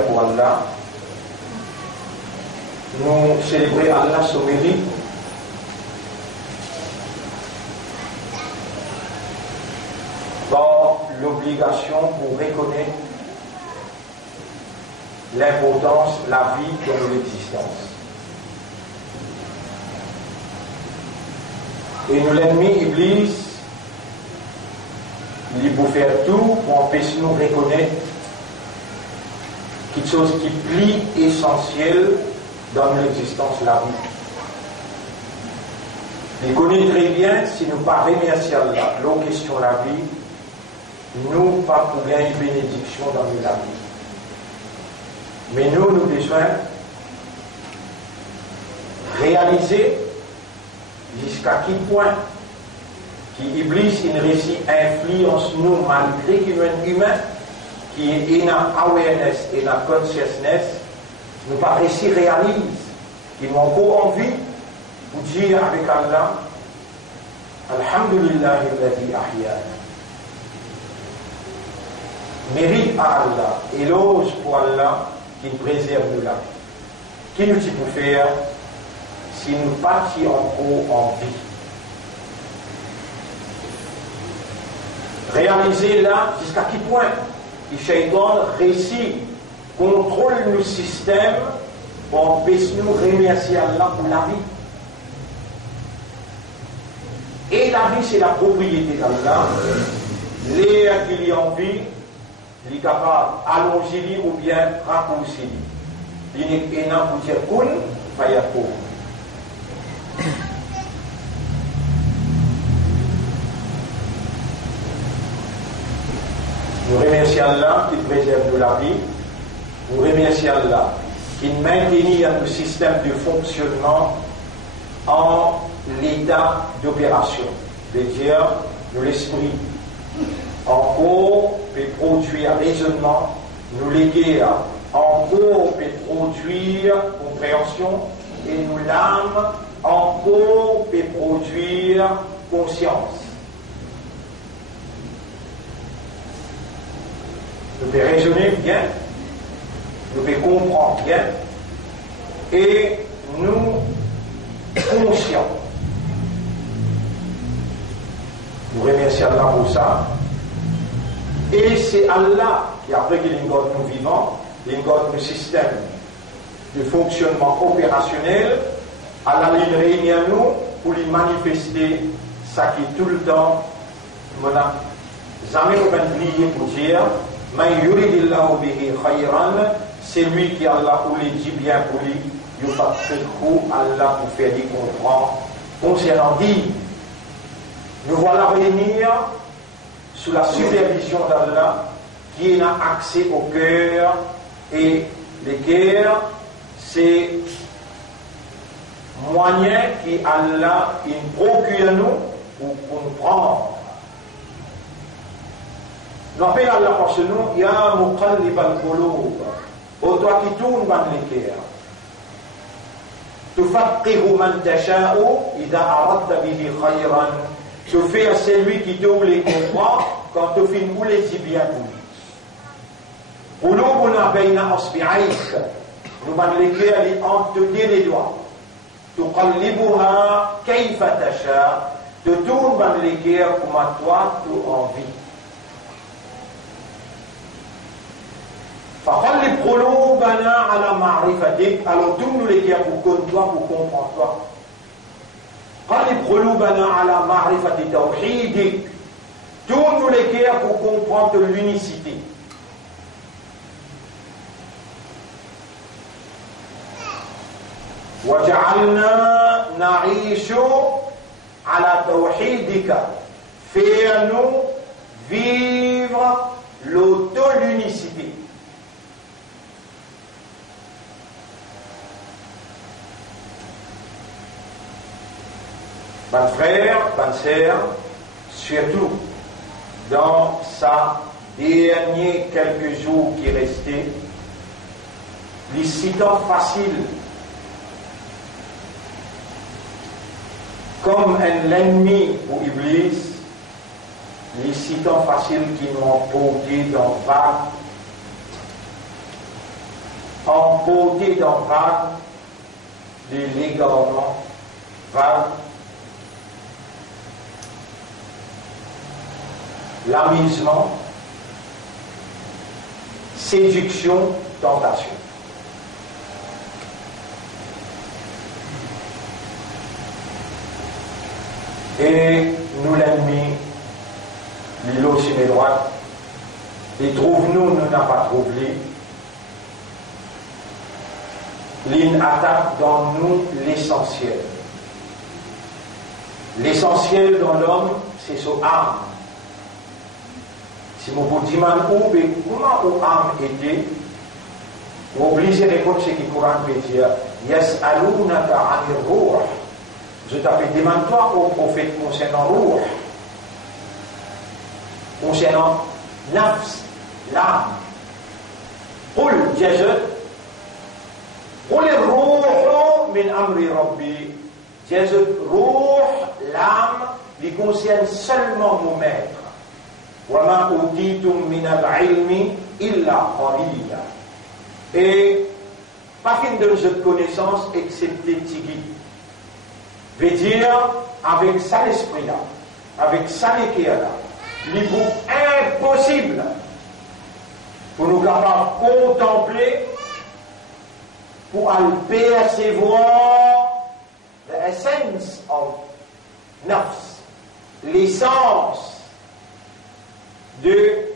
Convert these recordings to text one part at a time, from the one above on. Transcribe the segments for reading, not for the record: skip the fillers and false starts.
pour Allah, nous célébrer Allah son mérite, dans l'obligation pour reconnaître l'importance, la vie dans l'existence. Et nous l'ennemi Iblis, il peut faire tout pour empêcher nous de reconnaître quelque chose qui plie essentiel dans l'existence, la vie. Il connaît très bien, si nous ne pas remercier Allah, la question de la vie, nous pas pour gagner une bénédiction dans la vie. Mais nous avons besoin de réaliser jusqu'à quel point qu'Iblis il réussit influence nous malgré qu'il est humain, qui est une awareness et une consciousness, nous pas réussi réalise, qu'ils ont encore envie de dire avec Allah, Alhamdulillah alladhi ahyana. Mérite à Allah, éloge pour Allah qui nous préserve de la vie. Qui nous peut faire si nous partions encore en vie? Réaliser là jusqu'à quel point le Shaitan réussit, contrôle le système pour empêcher nous de remercier Allah pour la vie. Et la vie, c'est la propriété d'Allah. L'air qu'il y a en vie, il est capable d'allonger ou bien raccourcir. Il n'est pas pour dire kun, fayakun. Nous remercions Allah qui préserve de la vie. Nous remercions Allah qui maintient le système de fonctionnement en l'état d'opération. C'est-à-dire, l'esprit encore peut produire raisonnement, nous léguer encore peut produire compréhension, et nous l'âme encore peut produire conscience. Nous pouvons raisonner bien, nous pouvons comprendre bien, et nous conscients. Nous remercions Allah pour ça. Et c'est Allah qui, après qu'il garde nous vivants, il garde le système de fonctionnement opérationnel, Allah il réunit à nous pour lui manifester ça qui tout le temps, on n'a jamais oublié pour dire, Man yuridillahu bihi khayran, c'est lui qui Allah ou les dit bien pour lui, yufaqihu Allah pour faire lui comprendre. Concernant dit, nous voilà réunir sous la supervision d'Allah qui a accès au cœur, et le cœur c'est moyen qui Allah il procure nous pour comprendre. Nous appelons Allah parce que nous, Ya muqallib al-qulub, ô toi qui tourne dans le cœur. Tufaqihu man tasha'u idha aradta bihi khayran. Tu fais à celui qui te les comprend quand tu fais nous les dit bien pour lui. Qulubuna bayna asbi'ayk. Nous dans le cœur entre les doigts. Tuqallibuha kayfa tasha. Tu tournes dans le cœur comme à toi tu envie. فقلب قلوبنا على معرفتك. Alors tourne les cœurs pour connaître toi, pour comprendre toi. قلب قلوبنا على معرفة توحيدك. Tourne les cœurs pour comprendre l'unicité. وجعلنا نعيش على توحيدك. Fais-nous vivre l'auto-l'unicité. Mon frère, bonne sœur, surtout dans sa derniers quelques jours qui restaient, les citants faciles, comme un ennemi pour Iblis, les citants faciles qui m'ont porté dans vague, emporté dans vague de l'égarement, vague, l'amusement, séduction, tentation. Et nous l'ennemi, l'îlot sur mes droites, et trouve-nous, nous n'a pas trouvé. L'île attaque dans nous l'essentiel. L'essentiel dans l'homme, c'est son âme. Si vous vous demandez comment votre âme était, vous obligez de répondre ce que le Coran peut dire. Yas'alunaka 'anir ruh. Je t'appelle, demande-toi au prophète concernant ruh, concernant nafs, l'âme. Qul jazad, qul ruh min amri rabbi. Jazad, ruh, l'âme, il concerne seulement mon maître. وَمَا أُوتِيتُم مِّنَ الْعِلْمِ إِلَّا قَلِيلًا. Et pas qu'une de cette connaissance excepté Tigui. Veut dire, avec ça l'esprit-là, avec ça l'équerre-là, il est impossible pour nous capables de contempler, pour percevoir l'essence of nafs, l'essence de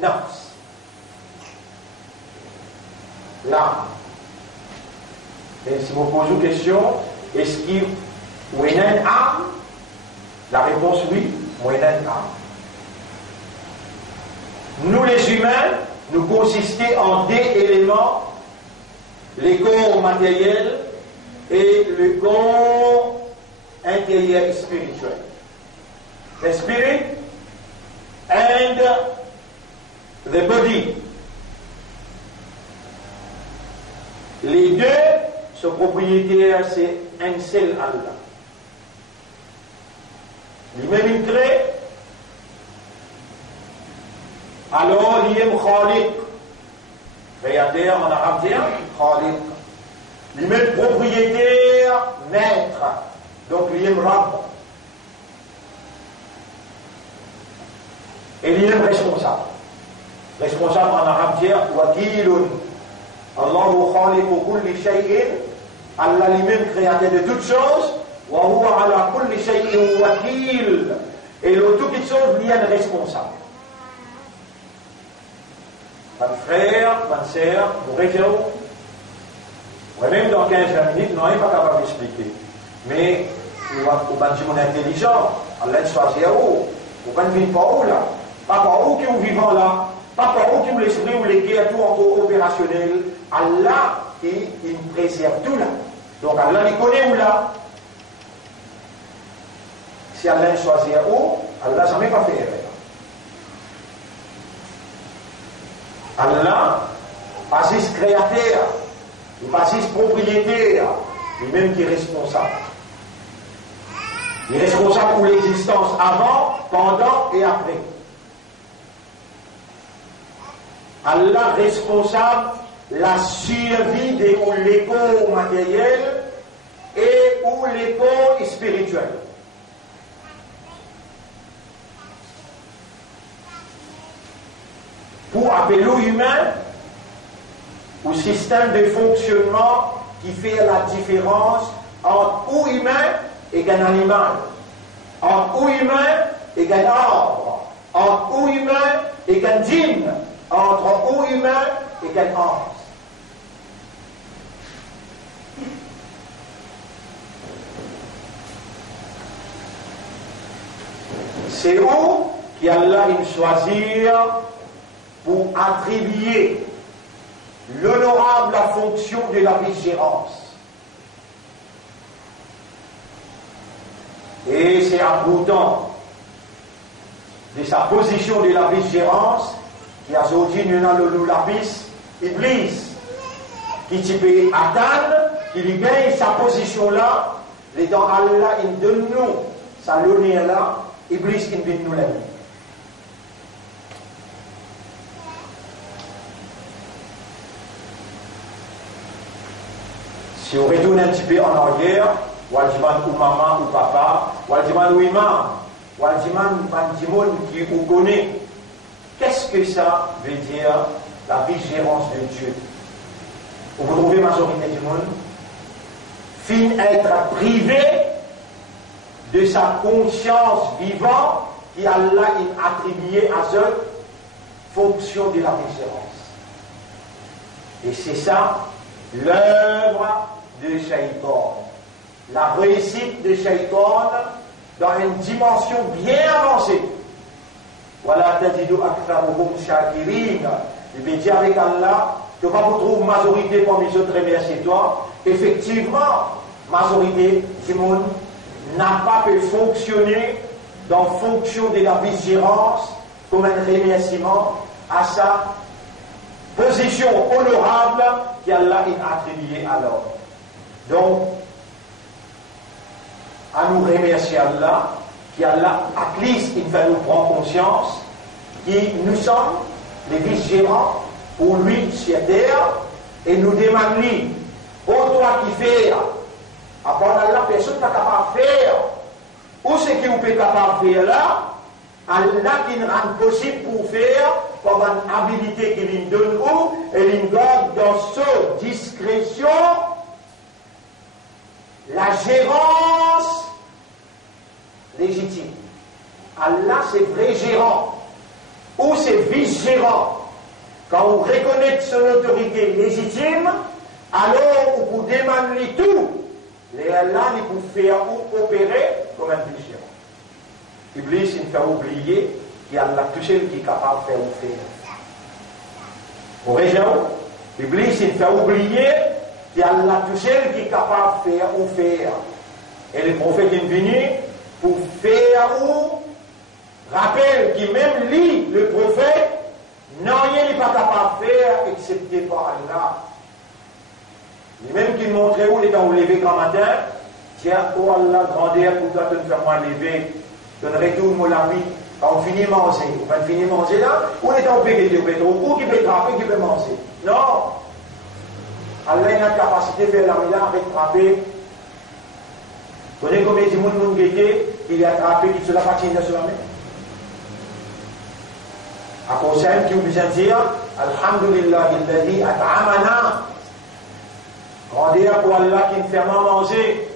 nafs, l'âme. Et si vous posez une question, est-ce qu'il y a une âme? La réponse oui, il y a une âme. Nous les humains, nous consistons en deux éléments, le corps matériel et le corps intérieur spirituel. The spirit and the body. Les deux sont propriétaires, c'est un seul Allah. Lui-même il crée, alors il est Khaliq. Créateur en arabe dire Khaliq. Lui-même propriétaire, maître. Donc lui est Rabb. Et lui-même responsable. Responsable en arabe dire Wakilun. Allahu khaliqu kulli shay'in. Allah lui-même créateur de toutes choses. Wa huwa ala kulli shay'in wakil. Et le tout qui chose, lui est responsable. Mon frère, ma sœur, vous référez. Même dans 15-20 minutes, non, il n'est pas capable d'expliquer. Mais, vous va dire mon intelligent. Allah choisit à vous. Vous ne venez pas où là. Pas par où qui est vivant là. Pas par où qui est l'esprit ou les guerres, tout encore opérationnel. Allah, il préserve tout là. Donc Allah, il connaît où là. Si Allah choisit à où, Allah ne jamais pas fait erreur. Allah, Aziz créateur, Aziz propriétaire, lui-même qui est responsable. Il est responsable pour l'existence avant, pendant et après. Allah responsable la survie de l'écho matériel et ou l'écho spirituel. Pour appeler l'humain au système de fonctionnement qui fait la différence entre ou humain et un animal, entre ou humain et un arbre, entre ou humain et un djinn, entre ou humain et un ange. C'est où qu'Allah choisit pour attribuer l'honorable fonction de la vigilance. Et c'est à pourtant de sa position de la vigilance qui a aujourd'hui nous le lapis Iblis qui peut atteindre, qui lui gagne sa position là, et dans Allah il donne nous sa lumière là, Iblis il vient nous la vie. Si on retourne un petit peu en arrière, on va dire ou maman ou papa, on va dire ou imam, on va dire qui vous connaît. Qu'est-ce que ça veut dire la vigilance de Dieu? Vous trouvez majorité du monde fin être privé de sa conscience vivante qui Allah a attribué à eux fonction de la vigilance. Et c'est ça l'œuvre de Shaitan. La réussite de Shaitan dans une dimension bien avancée. Voilà, tajidu aktharuhum shakirin. Il veut dire avec Allah que quand vous trouvez majorité parmi les autres, remerciez toi. Effectivement, majorité du monde n'a pas pu fonctionner dans fonction de la vigilance comme un remerciement à sa position honorable qu'Allah a attribuée à l'homme. Donc, à nous remercier Allah, qu'Allah, à least, il fait nous prendre conscience que nous sommes les vigilants pour lui sur terre et nous demandons lui, oh toi qui fais, à part Allah, personne n'est capable de faire. Où c'est que vous pouvez capable de faire là? Allah qui nous rend possible pour faire, comme une habilité qu'il nous donne où, et il garde dans sa discrétion la gérance légitime. Allah c'est vrai gérant, ou c'est vice-gérant. Quand vous reconnaissez son autorité légitime, alors vous demandez tout. Les Allah ne peut faire ou opérer comme un vice-gérant. Iblis, il fait oublier qu'il y a tout seul qui est capable de faire ou faire. Vous voyez, Iblis, il fait oublier qu'il y a tout seul qui est capable de faire ou faire. Et le prophète est venu pour faire ou rappelle qu'il même lui, le prophète, non, rien n'est pas capable de faire excepté par Allah. Lui-même qui montrait où il est en lever grand matin, tiens, oh Allah, grandeur, pour toi, tu ne fais moi lever. Je ne retourne la vie. Quand on finit de manger, on va finir de manger là, ou est en paix, ou qui peut trapper, qui peut manger. Non. Allah a la capacité de faire la vie avec trapper. Vous connaissez combien de monde qui a attrapé, qui se l'a patine sur la main? À cause de qui vous vient dire, Alhamdulillah, il a at'amana. Grandeur pour Allah qui nous fait manger.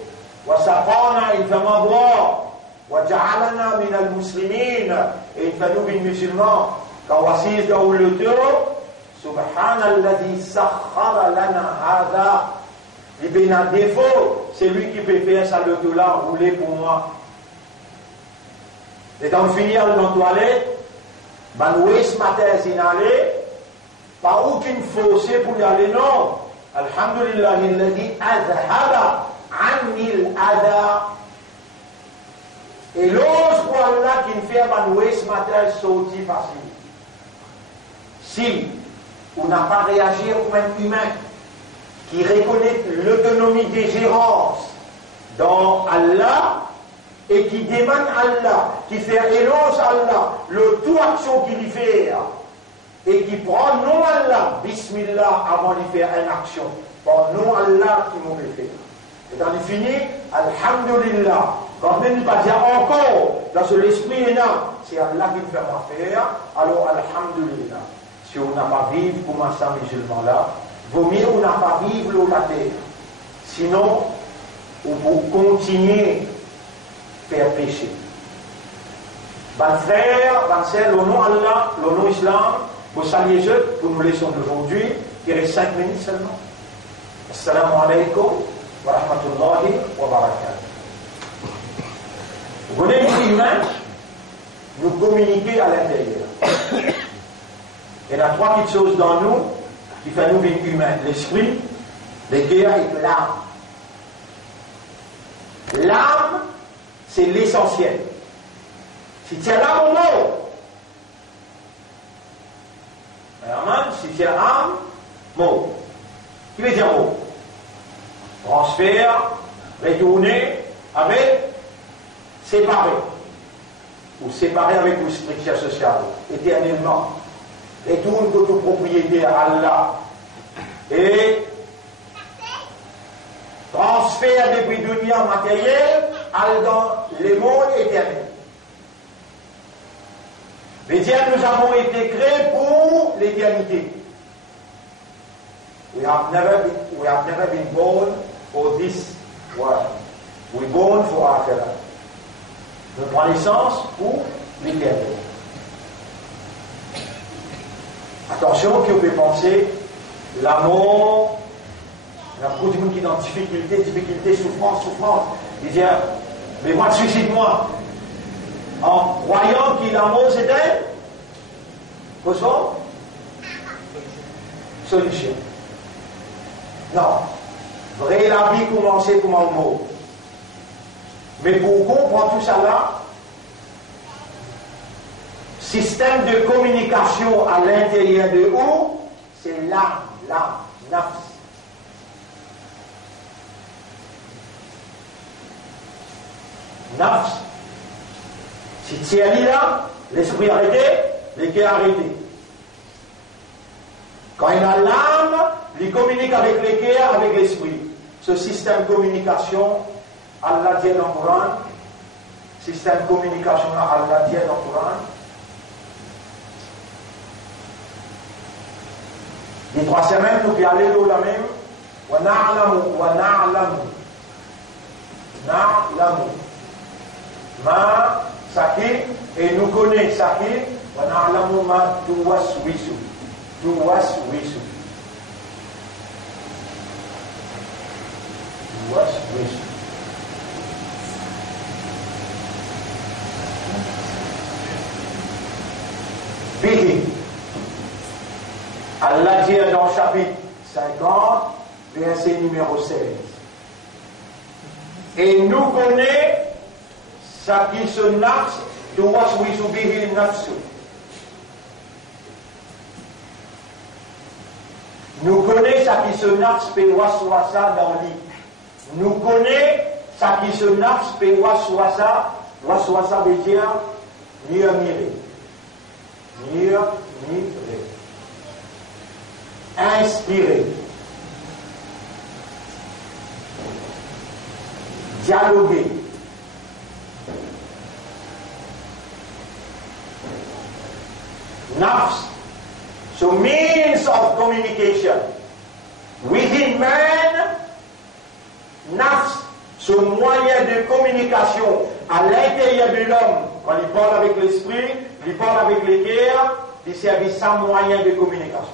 Wa saqana, il fait boire. وَجَعَلَنَا مِنَ الْمُسْلِمِينَ et il fait nous des musulmans. Quand on assise dans le tour, Subhana alladhi sakhara lana hada. Il y a un défaut, c'est lui qui peut faire ça le tout là, rouler pour moi. Et quand on finit dans la toilette, Banoué ce matin, c'est d'aller, pas aucune faussée pour y aller, non. Alhamdulillah, il a dit azhaba anil ada. Et l'ose pour Allah qui nous fait abanouer ce matin sauter facile. Si on n'a pas réagi comme un humain qui reconnaît l'autonomie des gérances dans Allah et qui demande Allah, qui fait éloge à Allah, le tout action qu'il y fait et qui prend non Allah, Bismillah, avant de faire une action. Par non Allah qui m'aurait fait. Et dans le fini, Alhamdulillah. Quand même, il ne va dire encore, dans l'esprit est là, c'est Allah qui nous fait faire, alors Alhamdulillah. Si on n'a pas vivre comme ça, musulman-là, vaut mieux on n'a pas vivre l'eau la terre. Sinon, on peut continuer à faire pécher. Ban frère, ban sœur, le nom Allah, le nom Islam, vous saluez eux pour nous leçons d'aujourd'hui, il reste 5 minutes seulement. Assalamu alaikum wa rahmatullahi wa barakatuh. Vous voyez, les humains, nous communiquer à l'intérieur. Il y a 3 petites choses dans nous qui font nous vivre humains. L'esprit, le cœur et l'âme. L'âme, c'est l'essentiel. Si tu as l'âme ou mort, si tu as l'âme, mort. Qui veut dire mort? Transfert, retourner avec séparé, ou séparé avec une structure sociale, éternellement. Retourne de toute propriété à Allah. Et transfert depuis dunya matériel dans les mondes éternels. Mais dire nous avons été créés pour l'éternité. We have never been born for this world. We born for akhirah. Nous prenons naissance pour l'éternité. Attention, qui peut penser la mort. Il y a beaucoup de monde qui est dans difficulté, souffrance. Il dit, mais moi, suicide-moi. En croyant que la mort c'était solution. Non. Vrai, la vie commençait comme un mot. Mais pour comprendre tout ça là, système de communication à l'intérieur de où, c'est l'âme, nafs. Nafs. Si Thierry là, l'esprit arrêté, le cœur arrêté. Quand il a l'âme, il communique avec le cœur, avec l'esprit. Ce système de communication, Allah dit dans le Coran, système de communication, Allah dit dans le Coran. Les 3 semaines, nous pouvons aller dans la même. Wa na'lamu. Ma Saki, et nous connaissons Saki, wa na'lamu ma tuwaswisu. Bihi. Allah dit dans le chapitre 50, verset numéro 16. Et nous connaissons ça qui se nafs, tuwaswisu bihi nafsu. Nous connaissons ça qui se nafs, pe waswasa dans l'île. Nous connaissons ça qui se nafs, pe waswasa veut dire murmurer. Inspirer. Dialoguer. Nafs. So means of communication. Within man, nafs, ce moyen de communication à l'intérieur de l'homme, quand il parle avec l'esprit, il parle avec le cœur, il servit ça moyen de communication.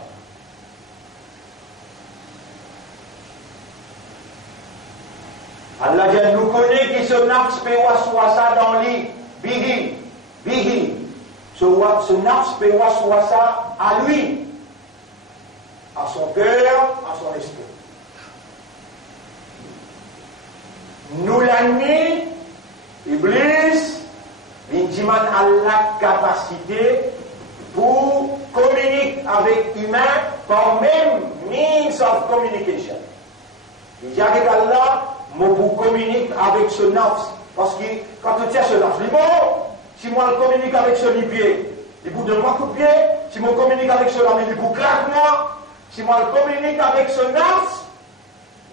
Allah dit, nous connaissons qui se nafs pe waswasa dans l'île, bihi. Ce nafs pe waswasa à lui, à son cœur, à son esprit. Nous l'ennemi, Iblis, il demande à la capacité pour communiquer avec l'humain par même means of communication. Il dit avec Allah, moi pour communiquer avec ce nafs, parce que quand tu tiens ce nafs, il est bon. Si moi je communique avec ce pied, il vous donne moi coup de pied. Si moi je communique avec ce lame, il vous claque moi. Si moi je communique avec ce nafs,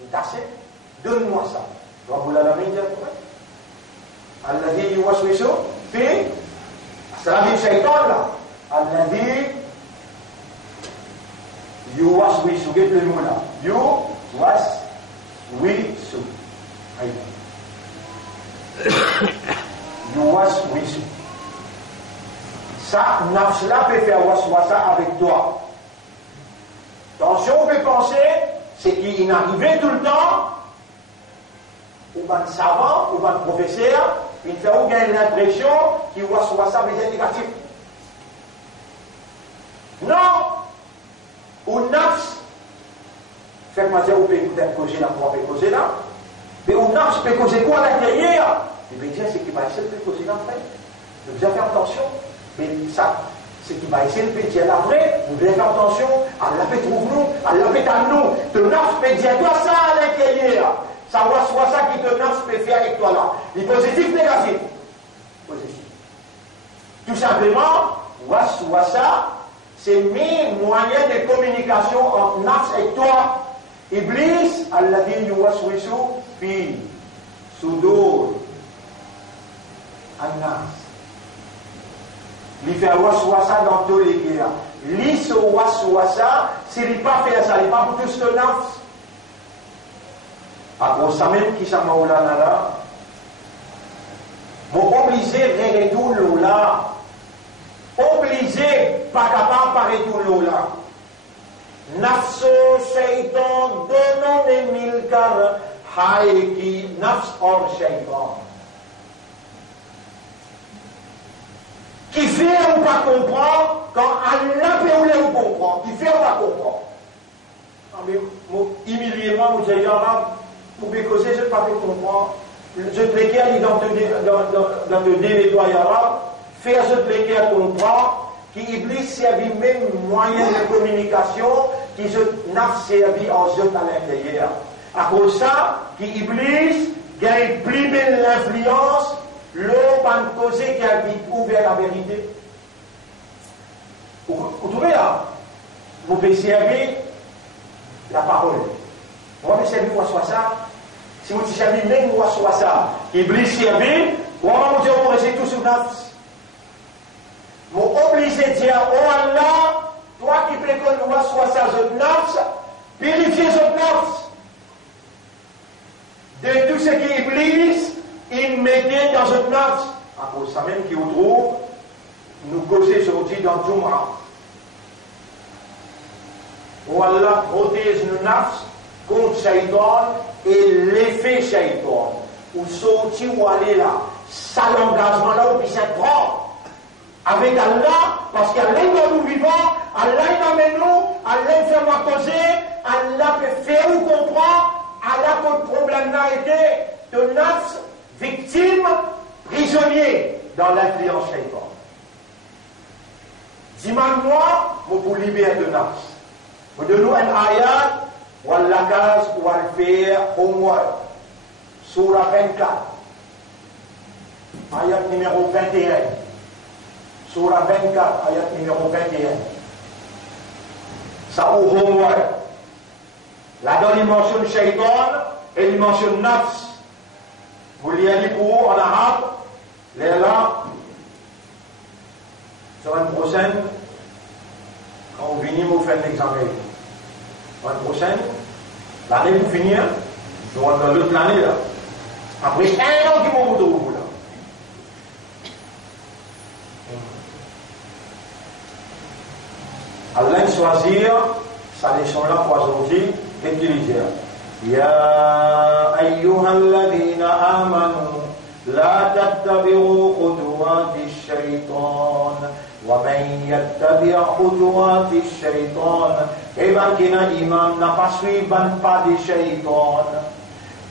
il t'assède, donne-moi ça. Rabbul Alamin dit Alladhi yuwaswisu fi, c'est la vie de Shaitan là. Alladhi yuwaswisu, qu'est-ce que le mot là? Yuwaswisu. Yuwaswisu. Ça, nafs là peut faire waswasa avec toi. Attention, on peut penser, c'est qu'il n'arrivait tout le temps, ou un savant, ou un professeur, il fait ou gagner l'impression qu'il waswasa veut dire négatif. Non! Ou nafs, faites-moi dire, vous pouvez peut-être causer là, pour causer là, mais ou nafs peut causer quoi à l'intérieur? Il veut dire, c'est qu'il va essayer de causer là après. Vous devez faire attention. Mais ça, c'est qui va essayer de pédir après, vous devez faire attention, Allah peut trouver nous, Allah peut à nous, te nafs peut dire toi ça à l'intérieur. Ça soit ça qui te nafs peut faire avec toi là. Il est positif, négatif. Positif. Tout simplement, soit ça, c'est mes moyens de communication entre nafs et toi. Iblis, alladhi yuwaswisu fi sudur an-nas. Il fait waswasa dans tous les cas. Lui, ce waswasa, s'il n'est pas fait ça, il n'est pas pour tout le nafs. À cause ça même qui s'en maoula là, mon obligé de tout là, obligé pas capable de parler tout là. Nafso shaitan donne milkar haiki nafs or shaitan. Qui fait ou pas comprendre quand Allah peut ou comprendre. Qui fait ou pas comprendre. Immédiatement, vous avez dit, pour me causer, je ne peux pas comprendre. Je te l'ai dit dans le nettoyer arabe, faire je te l'ai dit comprendre, qui Iblis servit même moyen de communication, qui n'a servi en jeu à l'intérieur. À cause de ça, qui Iblis gagne plus belle l'influence, l'eau pas causé qui a ouvert la vérité. Vous trouvez là? Vous pouvez servir la parole. Vous pouvez servir quoi soit ça? Si vous servez même quoi soit ça, Iblis servir, vous allez dire vous restez tout sur nafs. Vous obligez de dire, oh Allah, toi qui peux que nous soit ça, je nafs, purifiez ce nafs. De tout ce qui Iblis, il mettait dans un nafs. À cause de ça même qui vous trouve, nous causer aujourd'hui dans Jum'a. Oh Allah, protège nos nafs contre Shaitan et l'effet Shaitan. Ou sortir ou aller là. Ça l'engagement là, puis c'est grand. Avec Allah, parce qu'Allah est nous vivants, Allah est dans nous, Allah fait moi causer, Allah peut faire ou comprendre, Allah notre problème n'a été de nafs, victime, prisonnier dans l'influence Shaitan. Dis-moi, vous libérer de nafs. Vous donnez un ayat, ou al-lakaz, ou al-faire, homework. Surah 24. Ayat numéro 21. Surah 24, ayat numéro 21. Ça au homework. Là-dedans, il mentionne Shaitan et il mentionne nafs. Vous lisez pour en arabe, les là, semaine prochaine, quand vous venez, vous faites l'examen. Semaine prochaine, l'année pour finir, nous allons dans l'autre année là. Après un an qui vont vous trouver là. Allah choisir sa leçon là pour aujourd'hui et qu'il dit يا أيها الذين آمنوا لا تتبعوا خطوات الشيطان ومن يتبع خطوات الشيطان إذا كنا إمام نقصي بن بعد الشيطان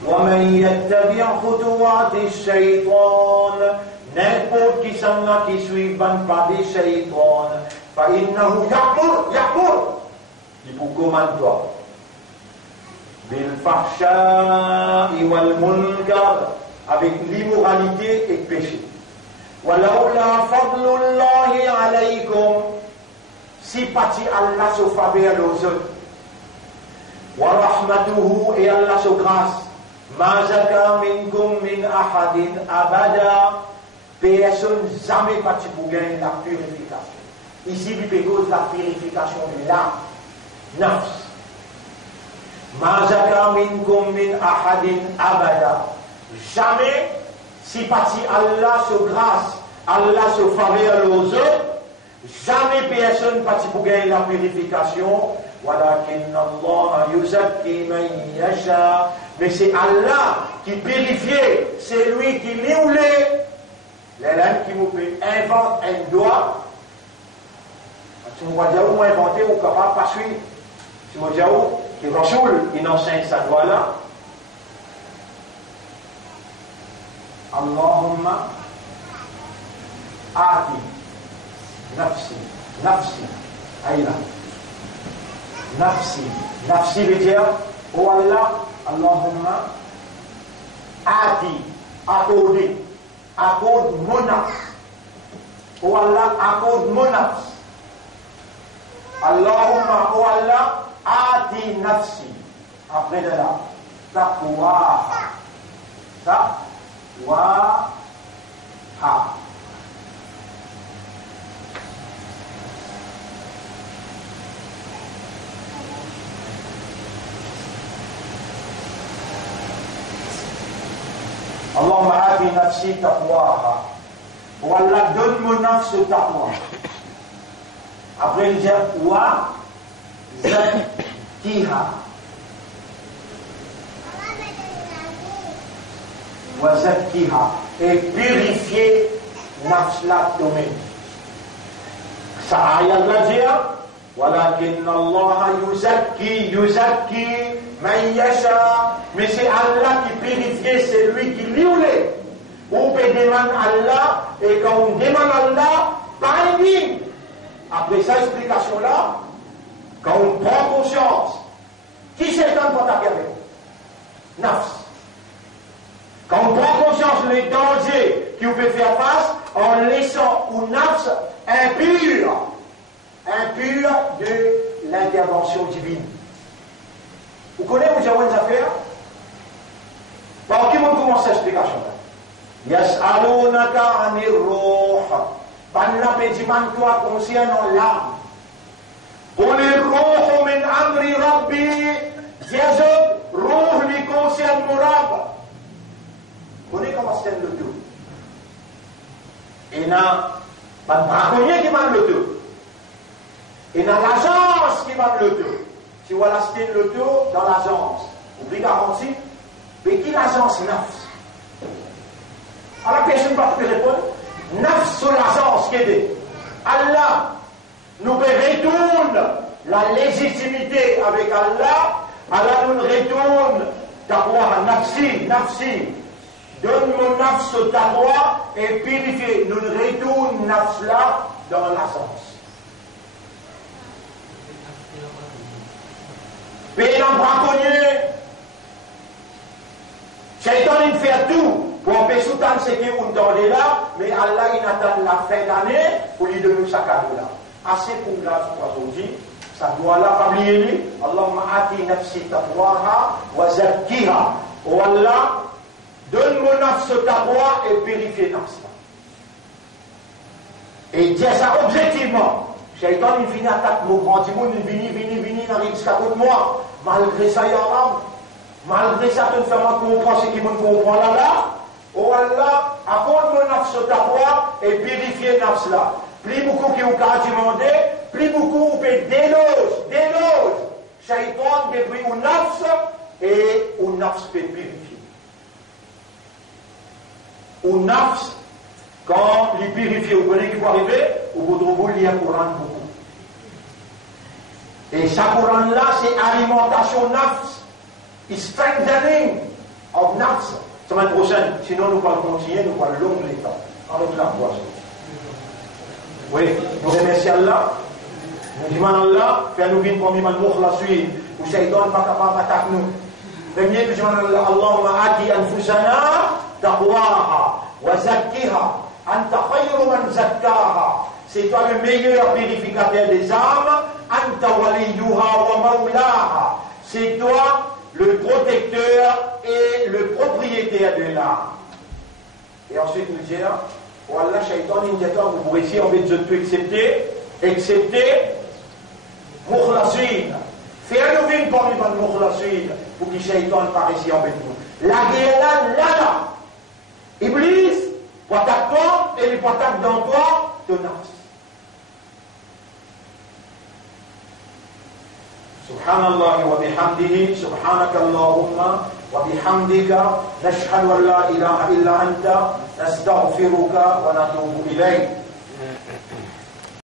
ومن يتبع خطوات الشيطان n'importe qui s'en a qui suit بن بعد الشيطان فإنه يأمر il vous commande toi بالفحشاء والمنكر avec l'immoralité et le péché. ولولا فضل الله عليكم si parti Allah se faveur aux autres ورحمته et Allah se grâce ما زكى منكم من أحد أبدا personne jamais parti pour gagner la purification. Ici il peut la purification de l'âme nafs ما زكى منكم من أحد أبدا jamais si parti Allah se grâce Allah se faveur aux autres jamais personne parti pour gagner la purification ولكن الله يزكي من يشاء mais c'est Allah qui purifie c'est lui qui l'ouvre l'élève qui vous invente un doigt si vous voyez où inventer ou capable pas suivre si vous voyez où qui Rasoul, il enseigne sa doigt là. Allahumma ati nafsi, aïla. Nafsi veut dire, oh Allah, Allahumma ati, accorde mon nafs. Oh Allah, accorde mon nafs. Allahumma, oh Allah, Ati nafsi. après de là, taqwaha. Taqwaha. Allahumma ati nafsi taqwaha. Oh Allah, donne mon nafs taqwa. Après, il dit wa zakkiha. Wa zakkiha. Et purifier nafs la domaine. Ça ayat la dire. Walakin Allah yuzakki man yasha. Mais c'est Allah qui purifie, c'est lui qui liule. On peut demander Allah, et quand on demande Allah, pas une. Après cette explication-là, quand on prend conscience, qui c'est le pour t'acquérir? Nafs. Quand on prend conscience des dangers qui vous peut faire face, en laissant au nafs impur de l'intervention divine. Vous connaissez où j'ai une affaire? Par qui on commence cette explication-là? Yas'alunaka 'anir ruh. Panna pediman toi concernant l'âme. Qulir ruh min amri rabbi. Jazab ruh li concerne mon Rabb. Vous connaissez comment c'est le tout? Et n'a pas de braconnier qui m'a le tout. Et dans l'agence qui m'a le tout. Si vous allez acheter le tout dans l'agence, vous pouvez garantir, mais qui l'agence nafs? Alors la personne va te répondre, nafs sur l'agence qui est Allah nous retourne la légitimité avec Allah, Allah nous retourne taqwa nafsi. Donne mon nafs au taqwa et purifie. Nous retourne nafs là dans l'agence. Pays d'un braconnier, Shaitan il fait tout pour empêcher tout ce qui est dans là, mais Allah il attend la fin d'année pour lui donner sa cadeau là. Assez pour là, aujourd'hui, ça doit là, pas oublier, Allahumma ati nafsi taqwaha wa zakkiha. Oh Allah, donne mon nafs taqwa et purifie nafs. Et dire ça objectivement. Shaitan il finit attaque mon grand monde, il vini, il arrive jusqu'à côté de moi. Malgré ça, il y a un malgré ça, tu ne fais pas comprendre ce qui me comprend là. Oh Allah, apporte mon nafs taqwa et purifier nafs là. Plus beaucoup qui ont demandé, plus beaucoup on peut déloge. Shaitan depuis au nafs et au nafs peut purifier. Au nafs, quand il purifie, vous connaissez qui peut arriver, au bout de il y a un Coran beaucoup. Et ce Coran là, c'est alimentation nafs. It's strengthening of nafs. Semaine prochaine, sinon nous allons continuer, nous allons long les temps. Avec la voix. Oui, nous remercions Allah. Nous demandons Allah, fais-nous vivre comme Iman Mukhlasui, où Shaitan n'est pas capable d'attaquer nous. Premier, nous demandons Allah, Allahumma ati anfusana taqwaha wa zakkiha. Anta khayru man zakkaha. C'est toi le meilleur purificateur des âmes. Anta waliyuha wa mawlaha. C'est toi le protecteur et le propriétaire de l'âme. Et ensuite nous dire, oh Allah, Shaitan, vous pourrez ici, en fait, je peux accepter Mukhlasin. Faire-nous vivre parmi les Mukhlasin pour que Shaitan paraisse ici en fait nous. La guerre là. Iblis, attaque-toi et il attaque dans toi, ton nafs. Subhanallah wa bihamdihi, subhanaka Allahumma wa bihamdika, nashhadu an la ilaha illa anta, nastaghfiruka wa natubu ilayk.